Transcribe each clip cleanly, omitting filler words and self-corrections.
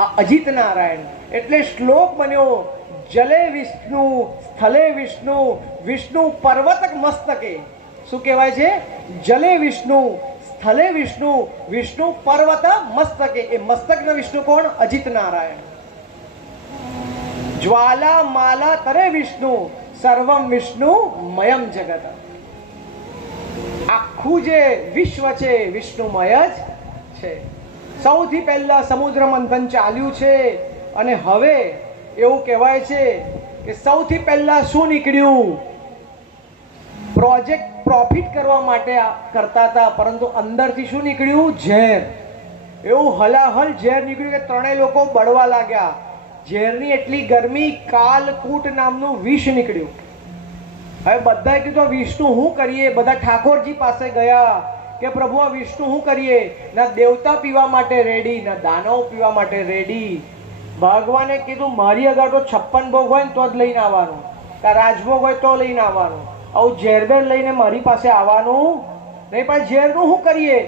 આ અજિત નારાયણ એટલે શ્લોક બન્યો, જલે વિષ્ણુ સ્થલે વિષ્ણુ વિષ્ણુ પર્વતક મસ્તકે. શું કહેવાય છે? જલે વિષ્ણુ સ્થલે વિષ્ણુ વિષ્ણુ પર્વત મસ્તકે. એ મસ્તકના વિષ્ણુ કોણ? અજિત નારાયણ. જ્વાલા માલા તરે વિષ્ણુ સર્વમ વિષ્ણુ મયમ જગત. આખું જે વિશ્વ છે વિષ્ણુમય જ છે. સૌથી પહેલા સમુદ્ર મંથન ચાલ્યું છે અને હવે એવું કહેવાય છે કે સૌથી પહેલા શું નીકળ્યું? પ્રોજેક્ટ પ્રોફિટ કરવા માટે કરતા હતા, પરંતુ અંદરથી શું નીકળ્યું? ઝેર. એવું હલાહલ ઝેર નીકળ્યું કે ત્રણેય લોકો બળવા લાગ્યા. ઝેરની એટલી ગરમી, કાલકૂટ નામનું વિષ નીકળ્યું. હવે બધાએ કીધું વિષ્ણુ શું કરીએ? બધા ઠાકોરજી પાસે ગયા કે પ્રભુ આ વિષ્ણુ શું કરીએ? ના દેવતા પીવા માટે રેડી, ના દાનવ પીવા માટે રેડી. ભગવાને કીધું મારી આગળ તો 56 ભોગ હોય ને તો જ લઈને આવવાનું, કે રાજભોગ હોય તો લઈને આવવાનું. આવું ઝેર લઈને મારી પાસે આવવાનું નહીં. પણ ઝેરનું શું કરીએ?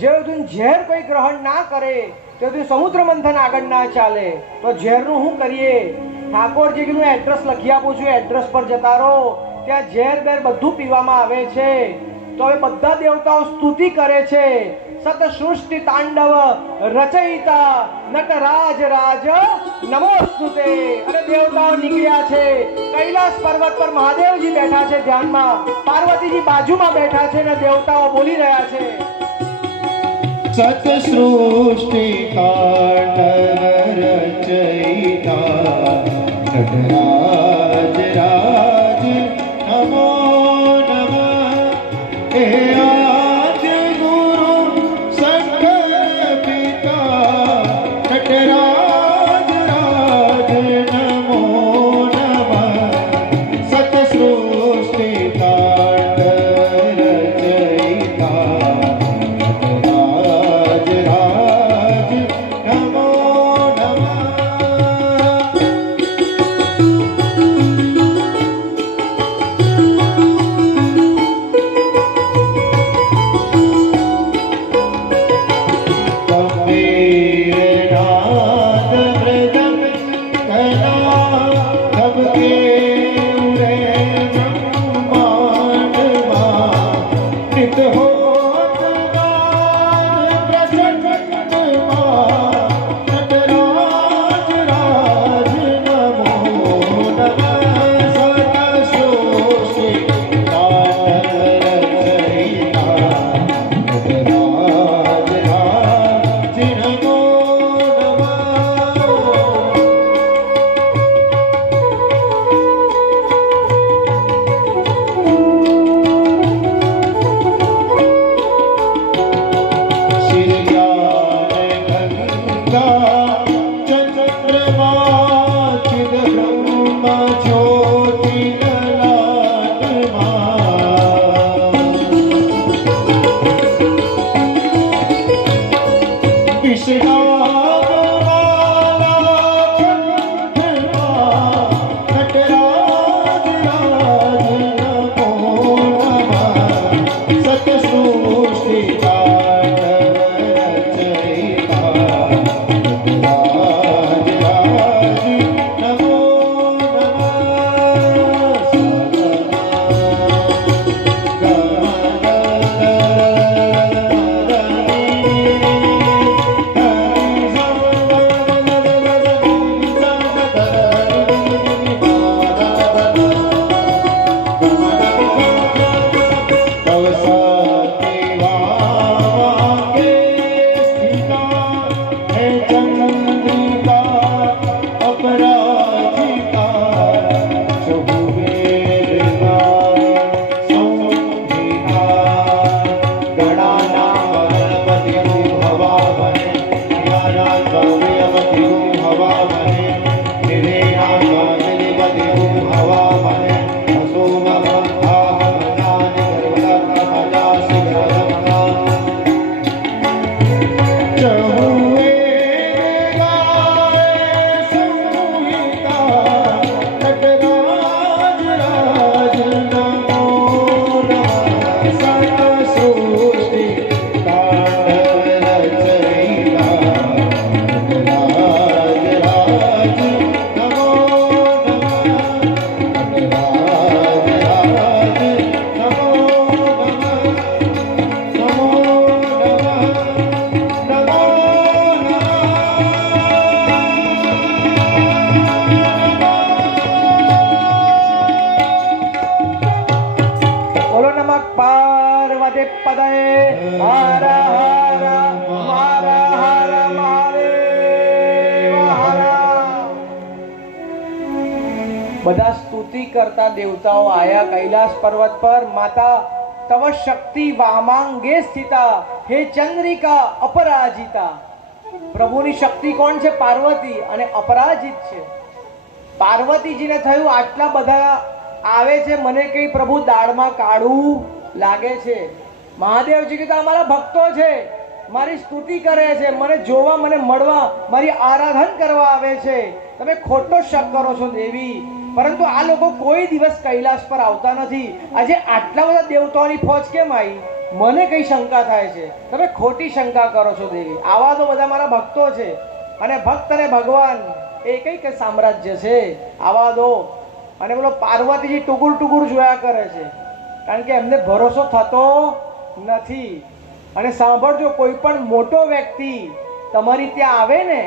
જેવું ઝેર કોઈ ગ્રહણ ના કરે તો સમુદ્ર મંથન આગળ ના ચાલે. તો ઝેરનું શું કરીએ? ઠાકોરજી કીધું એડ્રેસ લખી આપું છું, એડ્રેસ પર જતા રહો. ત્યાં ઝેર બેર બધું પીવામાં આવે છે. તો હવે બધા દેવતાઓ સ્તુતિ કરે છે. સત સૃષ્ટિ તાંડવ રચયિતા નટરાજ રાજ નમોસ્તુતે. અને દેવતાઓ નીકળ્યા છે. કૈલાસ પર્વત પર મહાદેવજી બેઠા છે ધ્યાનમાં, પાર્વતીજી બાજુમાં બેઠા છે અને દેવતાઓ બોલી રહ્યા છે. સત સૃષ્ટિ તાંડવ રચયિતા નટરાજ રાજ નમો નમઃ. હે આદ્ય ગુરુ શંકર પિતા નટરાજ રાજ નમો નમઃ. સત સૃષ્ટિ તાંડવ રચયિતા નટરાજ રાજ નમો નમઃ. પાર્વતી પદે હર હર હર હર મહાદેવ હર. બધા સ્તુતિ કરતા દેવતાઓ આયા કૈલાસ પર્વત પર. માતા તવ શક્તિ વામાંગે સ્થિતા, હે ચંદ્રિકા અપરાજિતા. પ્રભુની શક્તિ કોણ છે? પાર્વતી, અને અપરાજિત છે. પાર્વતીજીને થયું આટલા બધા આવે છે, મને કઈ પ્રભુ દાળમાં કાળું લાગે છે. મહાદેવજી કીધું અમારા ભક્તો છે, મારી સ્તુતિ કરે છે, મને જોવા, મને મળવા, મારી આરાધન કરવા આવે છે. તમે ખોટો શક કરો છો દેવી. પરંતુ આ લોકો કોઈ દિવસ કૈલાસ પર આવતા નથી. આજે આટલા બધા દેવતાઓની ફોજ કેમ આવી? મને કઈ શંકા થાય છે. તમે ખોટી શંકા કરો છો દેવી. આવા તો બધા મારા ભક્તો છે, અને ભક્ત અને ભગવાન એક એક સામ્રાજ્ય છે. આવા દો. અને બોલો પાર્વતીજી ટુકુર ટુકુર જોયા કરે છે, કારણ કે એમને ભરોસો થતો નથી. અને સાંભળજો, કોઈ પણ મોટો વ્યક્તિ તમારી ત્યાં આવે ને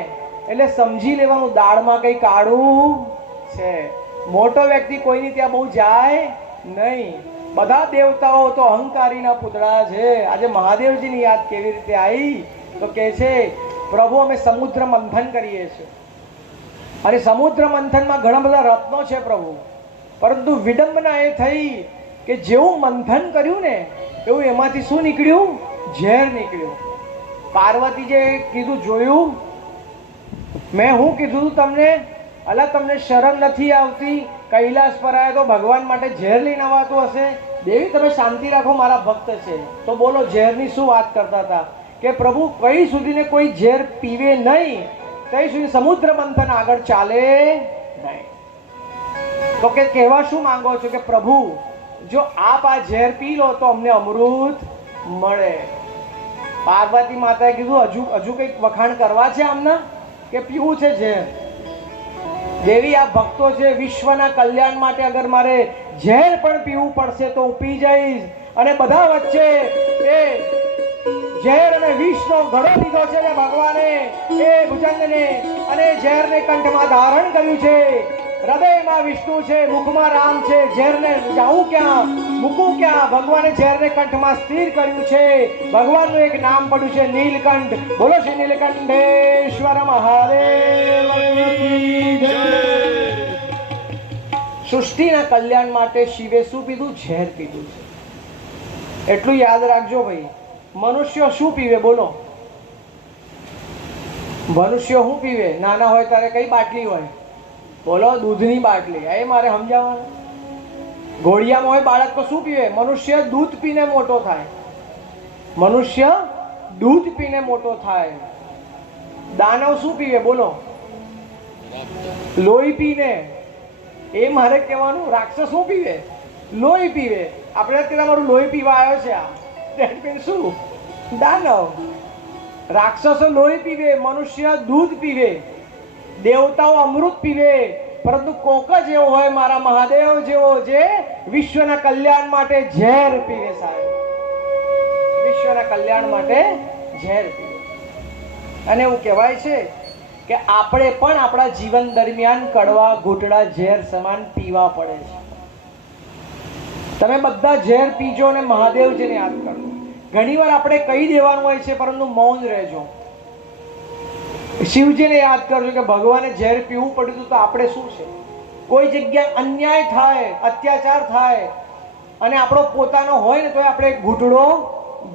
એટલે સમજી લેવાનું દાળમાં કઈ કાળું છે. મોટો વ્યક્તિ કોઈની ત્યાં બહુ જાય નહીં. બધા દેવતાઓ તો અહંકારીના પુતળા છે. આજે મહાદેવજીની યાદ કેવી રીતે આવી? તો કે છે પ્રભુ અમે સમુદ્ર મંથન કરીએ છીએ, અને સમુદ્ર મંથનમાં ઘણા બધા રત્નો છે પ્રભુ. પરંતુ વિડંબના એ થઈ કે જેવું મંથન કર્યું ને એવું એમાંથી શું નીકળ્યું? ઝેર નીકળ્યું. પાર્વતીજીએ કીધું જોયું મેં શું કીધું તમને? અલા તમને શરમ નથી આવતી? કૈલાસ પર આવ્યા તો ભગવાન માટે ઝેર લઈને આવતું હશે? દેવી તમે શાંતિ રાખો, મારા ભક્ત છે. તો બોલો ઝેરની શું વાત કરતા હતા? કે પ્રભુ કઈ સુધીને કોઈ ઝેર પીવે નહીં, કઈ સુધી સમુદ્ર મંથન આગળ ચાલે નહીં. તો કે કહેવા શું માંગો છો? કે પ્રભુ જો આપ આ ઝેર પી લો તો અમને અમૃત મળે. પાર્વતી માતાએ કીધું હજુ કંઈક વખાણ કરવા છે આમના, કે પીવું છે ઝેર? દેવી આ ભક્તો છે, વિશ્વના કલ્યાણ માટે અગર મારે ઝેર પણ પીવું પડશે તો હું પી જઈશ. અને બધા વચ્ચે એ ઝેર અને વિષનો ઘડો લીધો છે ભગવાને, એ ભુજંગને, અને ઝેરને કંઠમાં ધારણ કર્યું છે. હૃદયમાં વિષ્ણુ છે, મુખમાં રામ છે. ઝેરને જાવું ક્યાં, મૂકું ક્યાં? ભગવાને ઝેરને કંઠમાં સ્થિર કર્યું છે. ભગવાનનું એક નામ પડ્યું છે નીલકંઠ. બોલો શ્રી નીલકંઠેશ્વર મહાદેવ. સૃષ્ટિના કલ્યાણ માટે શિવે શું પીધું? ઝેર પીધું છે. એટલું યાદ રાખજો ભાઈ. મનુષ્ય શું પીવે? બોલો મનુષ્ય શું પીવે? નાના હોય ત્યારે કઈ બાટલી હોય? બોલો દૂધની બાટલી. એ મારે સમજાવવાનું. ઘોડિયામાં હોય બાળક તો શું પીવે? મનુષ્ય દૂધ પીને મોટો થાય. મનુષ્ય દૂધ પીને મોટો થાય. દાનવ શું પીવે? બોલો લોહી પીને. એ મારે કહેવાનું. રાક્ષસ શું પીવે? લોહી પીવે. આપણે તમારું લોહી પીવા આવ્યો છે આ. ધેટ મીન્સ શું? દાનવ. રાક્ષસો લોહી પીવે, મનુષ્ય દૂધ પીવે, દેવતાઓ અમૃત પીવે. પરંતુ કોક જ એવો હોય મારા મહાદેવ જેવો જે વિશ્વના કલ્યાણ માટે ઝેર પીવે. સાહેબ વિશ્વના કલ્યાણ માટે ઝેર પીવે. અને એવું કહેવાય છે કે આપણે પણ આપણા જીવન દરમિયાન કડવા ઘૂંટડા ઝેર સમાન પીવા પડે છે. તમે બધા ઝેર પીજો અને મહાદેવજીને યાદ કરો. ઘણીવાર આપણે કહી દેવાનું હોય છે, પરંતુ મૌન રહેજો. શિવજીને યાદ કરજો કે ભગવાને ઝેર પીવું પડ્યું તો આપણે શું છે? કોઈ જગ્યાએ અન્યાય થાય, અત્યાચાર થાય, અને આપણો પોતાનો હોય ને તો આપણે ઘૂંટડો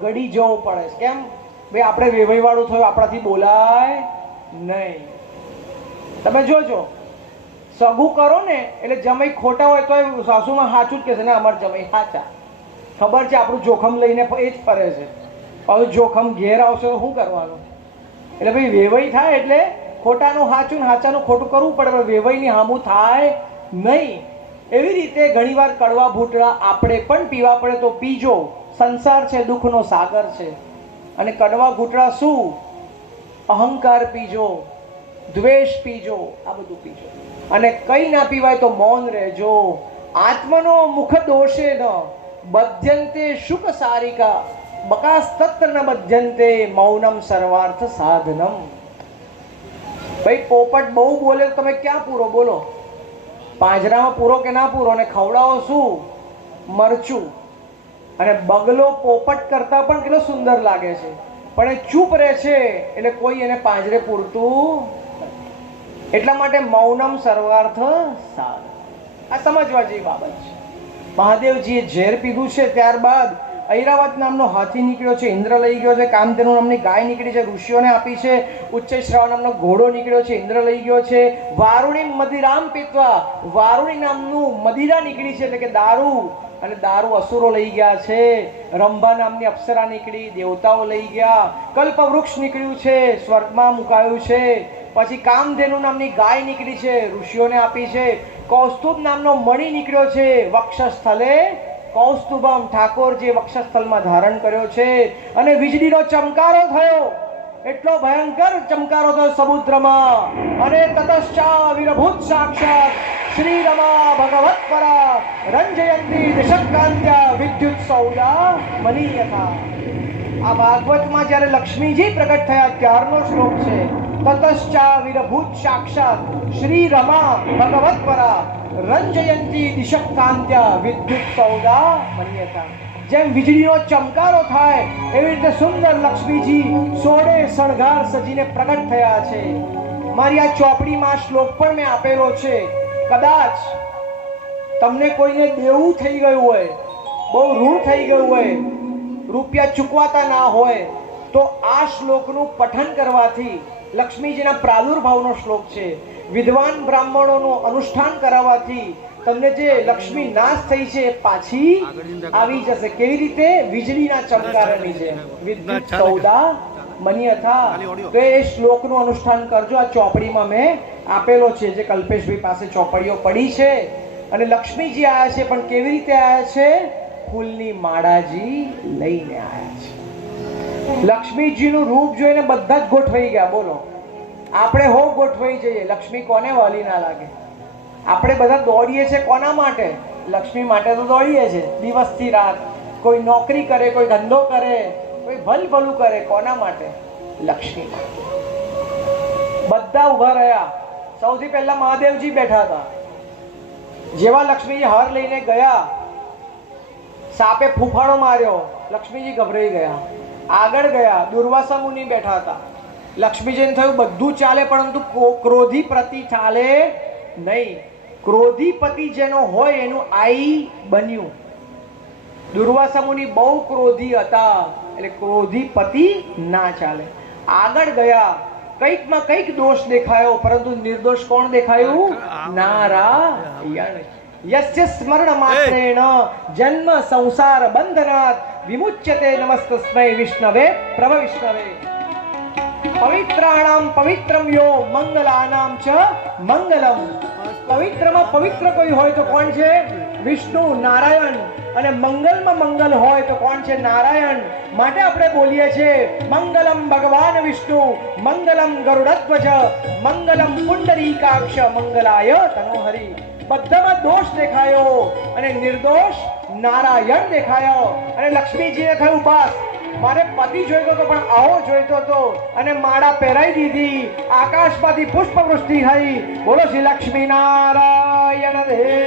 ગળી જવો પડે. કેમ ભાઈ? આપણે વેવાઈવાળું થયું, આપણાથી બોલાય નહીં. તમે જોજો, સગું કરો ને એટલે જમાઈ ખોટા હોય તો સાસુમાં સાચું જ કહેશે ને અમારે જમાઈ સાચા. ખબર છે આપણું જોખમ લઈને એ જ ફરે છે. હવે જોખમ ઘેર આવશે તો શું કરવાનું? એટલે ભાઈ વેવાઈ થાય એટલે ખોટાનું સાચું ને સાચાનું ખોટું કરવું પડે, વેવાઈની હામું થાય નહીં. એવી રીતે ઘણીવાર કડવા ભૂટડા આપણે પણ પીવા પડે તો પીજો. સંસાર છે, દુઃખનો સાગર છે. અને કડવા ઘૂંટડા શું? અહંકાર પીજો, દ્વેષ પીજો, આ બધું પીજો. અને કઈ ના પીવાય તો મૌન રહેજો. આત્મનો મુખ દોષે ન બધ્યંતે શુક સારિકા, બકાસ્તત્ર ન બધ્યંતે મૌનમ સર્વાર્થ સાધનમ. ભાઈ પોપટ બહુ બોલે તો તમે ક્યાં પૂરો? બોલો પાંજરામાં પૂરો કે ના પૂરો? અને ખવડાવો શું? મરચું. અને બગલો પોપટ કરતા પણ કેટલો સુંદર લાગે છે, પણ એ ચૂપ રહે છે એટલે કોઈ એને પાંજરે પૂરતું. એટલા માટે મૌનમ સર્વાર્થ સાર. આ સમજવા જેવી બાબત છે. મહાદેવજીએ ઝેર પીધું છે, ત્યારબાદ ઐરાવત નામનો હાથી નીકળ્યો છે, ઇન્દ્ર લઈ ગયો છે, કામધેનુ નામની ગાય નીકળી છે, ઋષિઓને આપી છે, ઉચ્ચૈશ્રવા નામનો ઘોડો નીકળ્યો છે, ઇન્દ્ર લઈ ગયો છે, વારુણી મદિરામ પીત્વા, વારુણી નામનું મદિરા નીકળી છે એટલે કે દારૂ, અને દારૂ અસુરો લઈ ગયા છે, રંભા નામની અપ્સરા નીકળી, દેવતાઓ લઈ ગયા, કલ્પવૃક્ષ નીકળ્યું છે, સ્વર્ગમાં મુકાયું છે, પછી કામધેનુ નામની ગાય નીકળી છે, ઋષિઓને આપી છે, કૌસ્તુભ નામનો મણિ નીકળ્યો છે, વક્ષસ્થલે કૌસ્તુભમ, ઠાકોરજી વક્ષસ્થલમાં ધારણ કર્યો છે, અને વીજળીનો ચમકારો થયો, એટલો ભયંકર ચમકારો થયો સમુદ્રમાં, અને તતશ્ચા વિરભૂત સાક્ષાત શ્રી રમા ભગવત પરા રંજયંતી દિશકાંત્યા વિદ્યુત સૌદા મનીયથા. આ ભાગવતમાં જ્યારે લક્ષ્મીજી પ્રગટ થયા ત્યારનો શ્લોક છે. તતશ્ચા વિરભૂત સાક્ષાત શ્રી રમા ભગવત પરા રંજયંતી દિશકાંત્યા વિદ્યુત સૌદા મન્યતા. જેમ વીજળીનો ચમકારો થાય એવી રીતે સુંદર લક્ષ્મીજી સોળે શણગાર સજીને પ્રગટ થયા છે. મારી આ ચોપડીમાં શ્લોક પણ મેં આપેલો છે. કદાચ તમને કોઈને દેવું થઈ ગયું હોય, બહુ ઋણ થઈ ગયું હોય, રૂપિયા ચૂકવાતા ના હોય, તો આ શ્લોકનું પઠન કરવાથી, લક્ષ્મીજીના પ્રાદુર્ભાવનો શ્લોક છે, વિદ્વાન બ્રાહ્મણોનું અનુષ્ઠાન કરાવવાથી તમને જે લક્ષ્મી નાશ થઈ છે એ પાછી આવી જશે. કેવી રીતે? વીજળીના ચમકારાની જેમ. વિદ્યુત સૌદા મન્યથા. તો એ શ્લોકનું અનુષ્ઠાન કરજો. આ ચોપડીમાં મેં આપેલો છે, જે કલ્પેશભાઈ પાસે ચોપડીઓ પડી છે. અને લક્ષ્મીજી આવ્યા છે, પણ કેવી રીતે આવ્યા છે? ફૂલની માળાજી લઈને આવ્યા છે. લક્ષ્મીજીનું રૂપ જોઈને બધા જ ગોઠવાઈ ગયા. બોલો, આપણે હો ગોઠવાઈ જઈએ. લક્ષ્મી કોને વાલી ના લાગે? આપણે બધા દોડીએ છીએ કોના માટે? લક્ષ્મી માટે તો દોડીએ છીએ દિવસથી રાત. કોઈ નોકરી કરે, કોઈ ધંધો કરે, કોઈ ભલું કરે. કોના માટે? લક્ષ્મી માટે. બધા ઉભા રહ્યા. સૌથી પહેલા મહાદેવજી બેઠા હતા. જેવા લક્ષ્મીજી હાર લઈને ગયા, સાપે ફૂફાડો માર્યો, લક્ષ્મીજી ગભરાઈ ગયા. આગળ ગયા, દુર્વાસા મુનિ બેઠા હતા. લક્ષ્મીજીને થયું બધું ચાલે, પરંતુ ક્રોધી પ્રતિ ચાલે નહીં. ક્રોધીપતિ જેનો હોય એનું આઈ બન્યું. દુર્વાસા મુનિ બહુ ક્રોધી હતા, એટલે ક્રોધીપતિ ના ચાલે. આગળ ગયા, કંઈકમાં કંઈક દોષ દેખાયો, પરંતુ નિર્દોષ કોણ દેખાયું? નારાયણ. યસ્ય સ્મરણ માત્રેણ જન્મ સંસાર બંધનાત વિમુચ્યતે નમસ્તસ્મૈ વિષ્ણવે પ્રભ વિષ્ણવે. પવિત્રાણામ પવિત્રમ યો મંગલાનામ ચ મંગલમ. પવિત્રમાં પવિત્ર કોઈ હોય તો કોણ છે? વિષ્ણુ, નારાયણ. અને મંગલમાં મંગલ હોય તો કોણ છે? નારાયણ. માટે આપણે બોલીએ છીએ મંગલમ ભગવાન વિષ્ણુ, મંગલમ ગરુડધ્વજ, મંગલમ પુંડરીકાક્ષ, મંગલાય તનોહરિ. બધામાં દોષ દેખાયો અને નિર્દોષ નારાયણ દેખાયો. અને લક્ષ્મીજીને થયું બસ મારે પતિ જોઈતો હતો, પણ આવો જોઈતો હતો. અને માળા પહેરાઈ દીધી, આકાશમાંથી પુષ્પવૃષ્ટિ થઈ. બોલો શ્રી લક્ષ્મી નારાયણ દેવ.